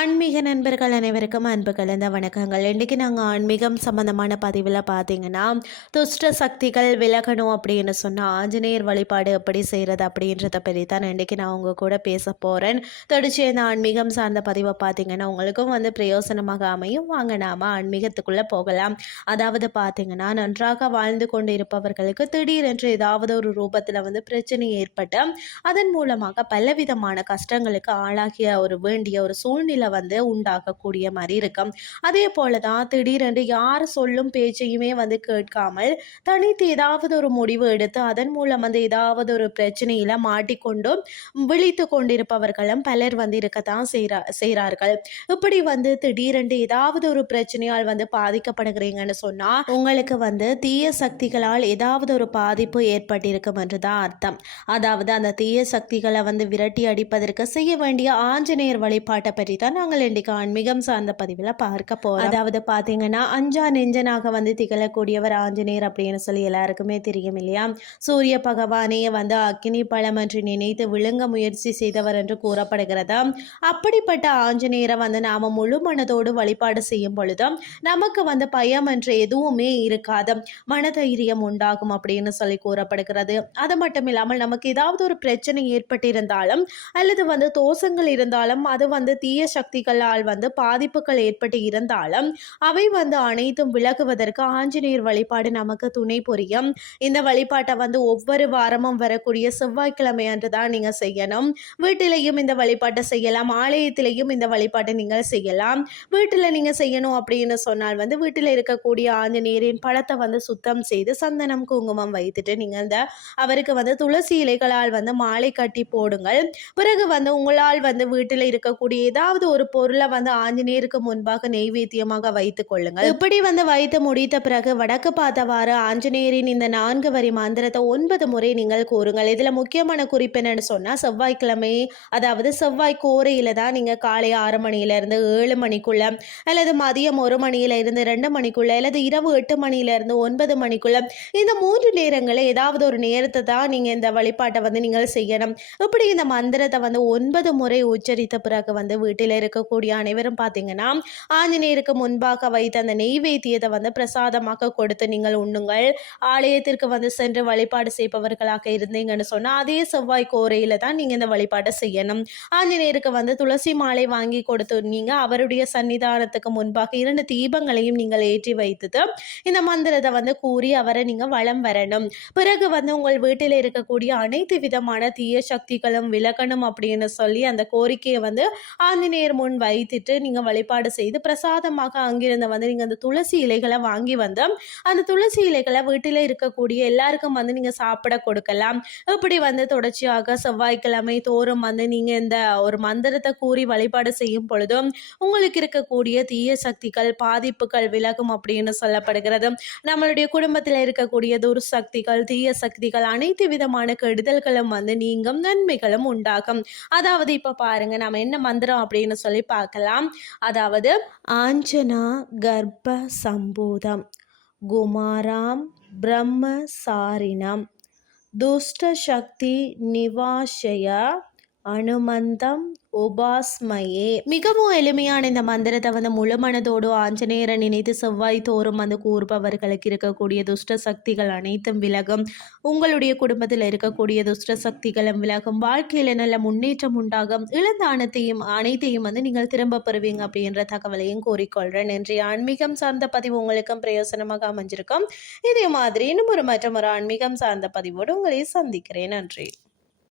ஆன்மீக நண்பர்கள் அனைவருக்கும் அன்பு கலந்த வணக்கங்கள். இன்றைக்கி நாங்கள் ஆன்மீகம் சம்மந்தமான பதிவில் பார்த்தீங்கன்னா துஷ்ட சக்திகள் விலகணும் அப்படின்னு சொன்னால் ஆஞ்சநேயர் வழிபாடு எப்படி செய்கிறது அப்படின்றத பற்றி தான் இன்றைக்கி நான் உங்கள் கூட பேச போகிறேன் தொடர்ச்சி இந்த ஆன்மீகம் சார்ந்த பதிவை பார்த்தீங்கன்னா உங்களுக்கும் வந்து பிரயோசனமாக அமையும். வாங்க நாம ஆன்மீகத்துக்குள்ளே போகலாம். அதாவது பார்த்தீங்கன்னா நன்றாக வாழ்ந்து கொண்டு இருப்பவர்களுக்கு திடீரென்று ஏதாவது ஒரு ரூபத்தில் வந்து பிரச்சனை ஏற்பட்டு அதன் மூலமாக பலவிதமான கஷ்டங்களுக்கு ஆளாகிய ஒரு வேண்டிய ஒரு சூழ்நிலை வந்து உண்டாகக்கூடிய மாதிரி இருக்கும். அதே போல தான் திடீரென்று யார் சொல்லும் பேச்சையுமே வந்து கேட்காமல் தனித்து ஏதாவது ஒரு முடிவு எடுத்து அதன் மூலம் வந்து ஏதாவது ஒரு பிரச்சனையில் மாட்டிக்கொண்டும் விழித்து கொண்டிருப்பவர்களும் பலர் வந்து இருக்கத்தான் செய்கிறா செய்கிறார்கள் இப்படி வந்து திடீரென்று ஏதாவது ஒரு பிரச்சனையால் வந்து பாதிக்கப்படுகிறீங்கன்னு சொன்னால் உங்களுக்கு வந்து தீய சக்திகளால் ஏதாவது ஒரு பாதிப்பு ஏற்பட்டிருக்கும் என்று தான் அர்த்தம். அதாவது அந்த தீய சக்திகளை வந்து விரட்டி அடிப்பதற்கு செய்ய வேண்டிய ஆஞ்சநேயர் வழிபாட்டை பற்றி தான் நாங்கள் இன்றைக்கு ஆன்மீகம் சார்ந்த பதிவில் பார்க்க போகிறோம் அதாவது பார்த்தீங்கன்னா அஞ்சா நெஞ்சனாக வந்து திகழக்கூடியவர் ஆஞ்சநேயர் அப்படின்னு சொல்லி எல்லாருக்குமே தெரியும் இல்லையா? சூரிய பகவானே வந்து அக்னி பழம் என்று நினைத்து விழுங்க முயற்சி செய்தவர் என்று கூறப்படுகிறது? அப்படிப்பட்ட ஆஞ்சநேயரை வந்து நாம் முழு மனதோடு வழிபாடு செய்யும் பொழுது நமக்கு வந்து பயம் என்று எதுவுமே இருக்காது. மனதைரியம் உண்டாகும் அப்படின்னு சொல்லி கூறப்படுகிறது. அது மட்டும் இல்லாமல் நமக்கு ஏதாவது ஒரு பிரச்சனை ஏற்பட்டிருந்தாலும் அல்லது வந்து தோஷங்கள் இருந்தாலும் அது வந்து தீய சக்தி சக்திகளால் வந்து பாதிப்புகள் ஏற்பட்டு இருந்தாலும் அவை வந்து அனைத்தும் விலகுவதற்கு ஆஞ்சநேயர் வழிபாடு நமக்கு துணை புரியும். இந்த வழிபாட்டை வந்து ஒவ்வொரு வாரமும் வரக்கூடிய செவ்வாய்க்கிழமை அன்று தான் நீங்கள் செய்யணும். வீட்டிலையும் இந்த வழிபாட்டை செய்யலாம். ஆலயத்திலையும் இந்த வழிபாட்டை நீங்கள் செய்யலாம். வீட்டில் நீங்கள் செய்யணும் அப்படின்னு சொன்னால் வந்து வீட்டில் இருக்கக்கூடிய ஆஞ்சநேயரின் படத்தை வந்து சுத்தம் செய்து சந்தனம் குங்குமம் வைத்துட்டு நீங்கள் இந்த அவருக்கு வந்து துளசி இலைகளால் வந்து மாலை கட்டி போடுங்கள். பிறகு வந்து உங்களால் வந்து வீட்டில் இருக்கக்கூடிய ஏதாவது ஒரு ஒரு பொருளை வந்து ஆஞ்சநேயருக்கு முன்பாக நெய்வேத்தியமாக வைத்துக் கொள்ளுங்கள். இப்படி வந்து வைத்து முடித்த பிறகு வடக்கு பார்த்தவாறு ஆஞ்சநேயரின் இந்த நான்கு வரி மந்திரத்தை ஒன்பது முறை நீங்கள் கூறுங்கள். இதில் முக்கியமான குறிப்பு என்னன்னு சொன்னால் செவ்வாய்க்கிழமை அதாவது செவ்வாய் கோரையில் தான் நீங்கள் காலை ஆறு மணியிலேருந்து ஏழு மணிக்குள்ள அல்லது மதியம் ஒரு மணியில இருந்து ரெண்டு மணிக்குள்ள அல்லது இரவு எட்டு மணியிலிருந்து ஒன்பது மணிக்குள்ள இந்த மூன்று நேரங்களில் ஏதாவது ஒரு நேரத்தை தான் நீங்கள் இந்த வழிபாட்டை வந்து நீங்கள் செய்யணும். இப்படி இந்த மந்திரத்தை வந்து ஒன்பது முறை உச்சரித்த பிறகு வந்து வீட்டில் இருக்கக்கூடிய அனைவரும் பார்த்தீங்கன்னா ஆஞ்சநேயருக்கு முன்பாக வைத்த அந்த நெய்வேத்தியத்தை வந்து பிரசாதமாக கொடுத்து நீங்கள் உண்ணுங்கள். ஆலயத்திற்கு வந்து சென்று வழிபாடு செய்பவர்களாக இருந்தீங்கன்னு சொன்னால் அதே செவ்வாய் கோரையில் தான் நீங்கள் இந்த வழிபாட்டை செய்யணும். ஆஞ்சநேயருக்கு வந்து துளசி மாலை வாங்கி கொடுத்துருந்தீங்க அவருடைய சன்னிதானத்துக்கு முன்பாக இரண்டு தீபங்களையும் நீங்கள் ஏற்றி வைத்துட்டு இந்த மந்திரத்தை வந்து கூறி அவரை நீங்கள் வளம் வரணும். பிறகு வந்து உங்கள் வீட்டில் இருக்கக்கூடிய அனைத்து விதமான தீய சக்திகளும் விலகணும் அப்படின்னு சொல்லி அந்த கோரிக்கையை வந்து ஆஞ்சநேயர் முன் வைத்துட்டு நீங்கள் வழிபாடு செய்து பிரசாதமாக அங்கிருந்து வந்து நீங்கள் அந்த துளசி இலைகளை வாங்கி வந்து அந்த துளசி இலைகளை வீட்டில் இருக்கக்கூடிய எல்லாருக்கும் வந்து நீங்கள் சாப்பிட கொடுக்கலாம். இப்படி வந்து தொடர்ச்சியாக செவ்வாய்க்கிழமை தோறும் வந்து நீங்கள் இந்த ஒரு மந்திரத்தை கூறி வழிபாடு செய்யும் பொழுதும் உங்களுக்கு இருக்கக்கூடிய தீய சக்திகள் பாதிப்புகள் விலகும் அப்படின்னு சொல்லப்படுகிறது. நம்மளுடைய குடும்பத்தில் இருக்கக்கூடிய துர்சக்திகள் தீய சக்திகள் அனைத்து விதமான கெடுதல்களும் வந்து நீங்கும் நன்மைகளும் உண்டாகும். அதாவது இப்போ பாருங்க நம்ம என்ன மந்திரம் அப்படின்னு சொல்லி பார்க்கலாம். அதாவது ஆஞ்சனா கர்ப்ப சம்பூதம் குமாராம் பிரம்மசாரிணம் துஷ்ட சக்தி நிவாஷய அனுமந்தம் உபாஸ்மயே. மிகவும் எளிமையான இந்த மந்திரத்தை வந்து முழு மனதோடு ஆஞ்சநேயரை நினைத்து செவ்வாய் தோறும் வந்து கூறுபவர்களுக்கு இருக்கக்கூடிய துஷ்ட சக்திகள் அனைத்தும் விலகும். உங்களுடைய குடும்பத்தில் இருக்கக்கூடிய துஷ்ட சக்திகளும் விலகும். வாழ்க்கையில் நல்ல முன்னேற்றம் உண்டாகும். இழந்தானத்தையும் அனைத்தையும் வந்து நீங்கள் திரும்ப பெறுவீங்க அப்படின்ற தகவலையும் கூறிக்கொள்கிறேன் இன்றைய ஆன்மீகம் சார்ந்த பதிவு உங்களுக்கும் பிரயோசனமாக அமைஞ்சிருக்கும். இதே மாதிரி இன்னும் ஒரு மற்றும் ஒரு ஆன்மீகம் சார்ந்த பதிவோடு உங்களை சந்திக்கிறேன். நன்றி.